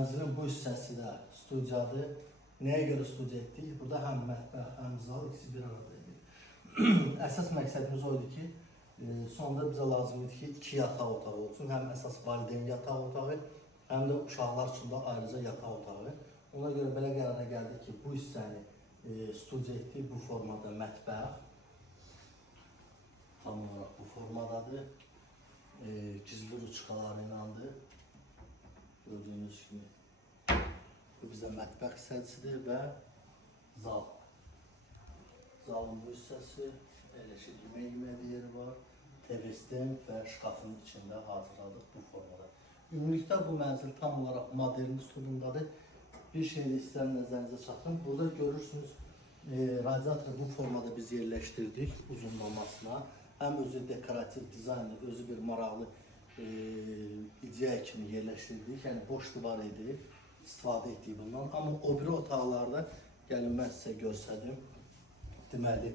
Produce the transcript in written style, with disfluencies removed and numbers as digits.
Mənzilin bu hissəsi də studiyadır. Nəyə görə studiya etdik? Burada həm mətbəx, həm zal ikisi bir arada idi. Əsas məqsədimiz o idi ki, sonunda bizə lazım idi ki, 2 yataq otağı olsun. Həm əsas valideyn yataq otağı, həm də uşaqlar üçün də ayrıca yataq otağı. Ona görə belə qərara gəldik ki, bu hissəni studiya etdik, bu formada mətbəx. Tam olaraq bu formadadır. Gizli ruçkaları inandı. Gördüğünüz kimi. Bu bizə mətbəx hissəsidir və zal. Zalın bu hissəsi, eləşik yemək yeri var. TV-stand və şkafın içində hazırladıq bu formada. Ümumilikdə bu mənzil tam olaraq modernist udundadır. Bir şeydə istəyən nəzərinizə çatın. Burada görürsünüz, radiatoru bu formada biz yerləşdirdik uzunlamasına. Həm özü dekorativ dizaynı, özü bir maraqlı ideya kimi yerləşdirdik. Yəni boş divar idi, istifadə etdik bundan. Amma o biri otaqlarda gəlin mən sizə görsədim. Deməli,